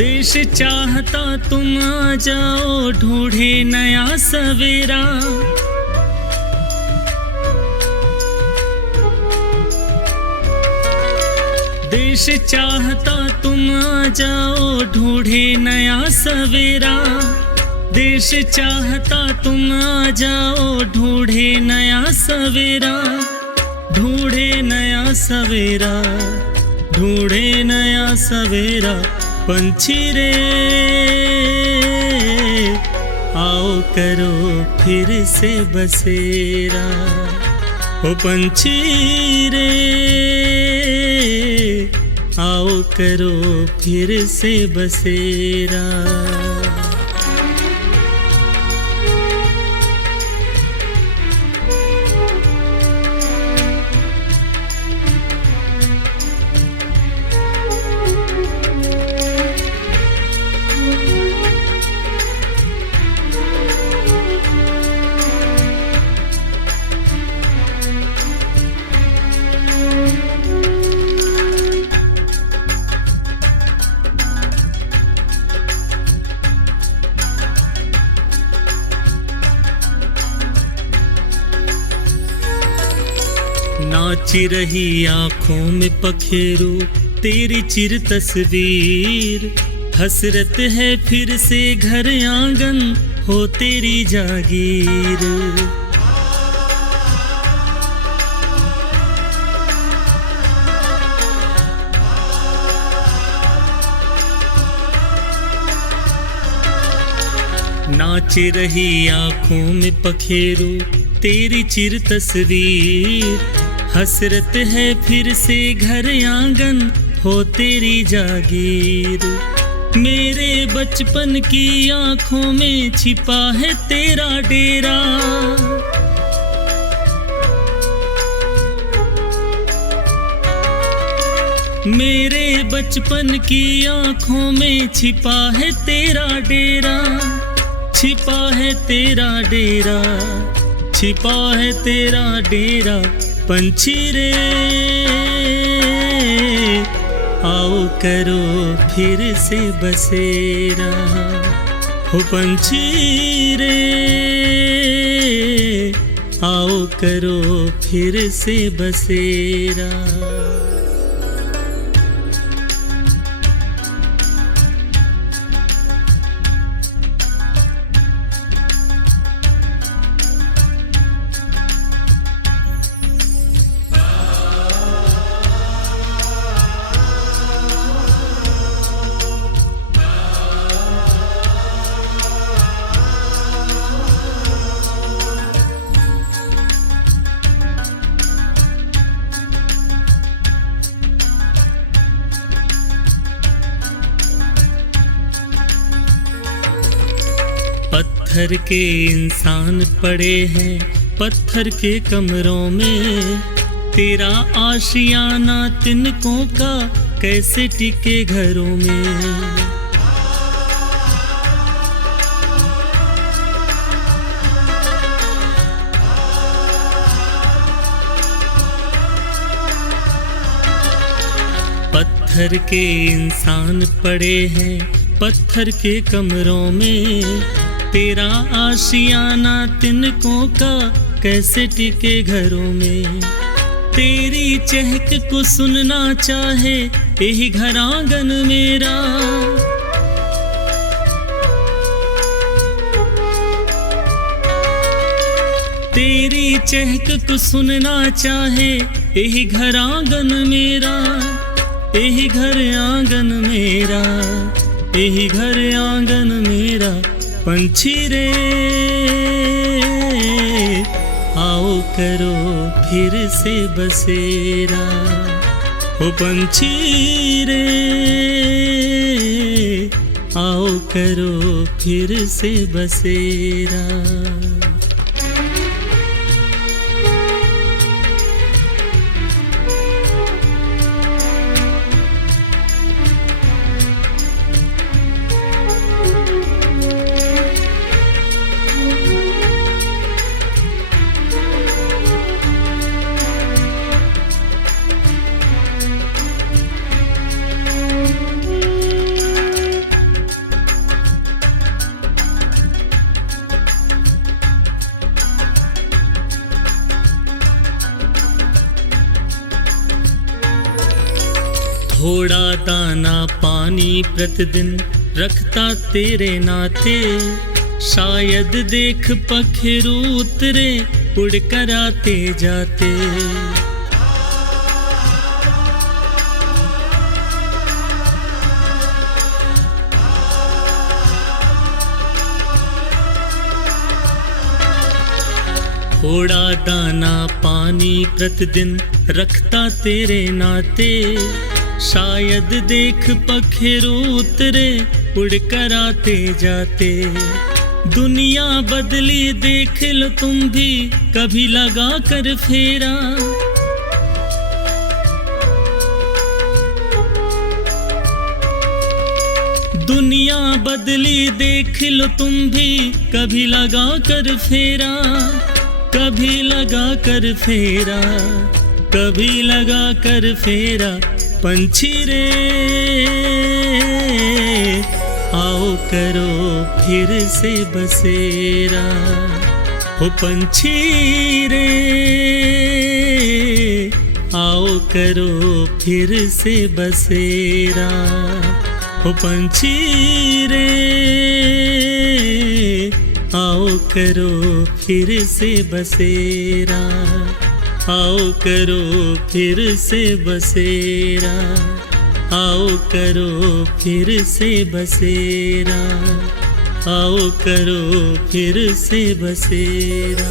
देश चाहता तुम आ जाओ, ढूंढे नया सवेरा। देश चाहता तुम आ जाओ, ढूंढे नया सवेरा। देश चाहता तुम आ जाओ, ढूंढे नया सवेरा। ढूंढे नया सवेरा, ढूंढे नया सवेरा। पंछी रे आओ करो फिर से बसेरा। ओ पंछी रे आओ करो फिर से बसेरा। नाची रही आँखों में पखेरू तेरी चिर तस्वीर। हसरत है फिर से घर आंगन हो तेरी जागीर। नाच रही आँखों में पखेरू तेरी चिर तस्वीर। हसरत है फिर से घर आंगन हो तेरी जागीर। मेरे बचपन की आँखों में छिपा है तेरा डेरा। मेरे बचपन की आँखों में छिपा है तेरा डेरा। छिपा है तेरा डेरा, छिपा है तेरा डेरा। पंछी रे आओ करो फिर से बसेरा। हो पंछी रे आओ करो फिर से बसेरा। पत्थर के इंसान पड़े हैं पत्थर के कमरों में। तेरा आशियाना तिनकों का कैसे टिके घरों में। पत्थर के इंसान पड़े हैं पत्थर के कमरों में। तेरा आशियाना तिनकों का कैसे टिके घरों में। तेरी चहक को सुनना चाहे यही घर आंगन मेरा। तेरी चहक को सुनना चाहे यही घर आंगन मेरा। यही घर आंगन मेरा, यही घर आंगन मेरा। पंछी रे आओ करो फिर से बसेरा। हो पंछी रे आओ करो फिर से बसेरा। थोड़ा दाना पानी प्रतिदिन रखता तेरे नाते, शायद देख पखेरु उतरे उड़ कर आते जाते। थोड़ा दाना पानी प्रतिदिन रखता तेरे नाते, शायद देख पखेरु उतरे उड़ कर आते जाते। दुनिया बदली देख लो तुम भी कभी लगा कर फेरा, दुनिया बदली देख लो तुम भी कभी लगा कर फेरा, कभी लगा कर फेरा, कभी लगा कर फेरा। पंछी रे आओ करो फिर से बसेरा, हो पंछी रे आओ करो फिर से बसेरा, हो पंछी रे आओ करो फिर से बसेरा, आओ करो फिर से बसेरा, आओ करो फिर से बसेरा, आओ करो फिर से बसेरा।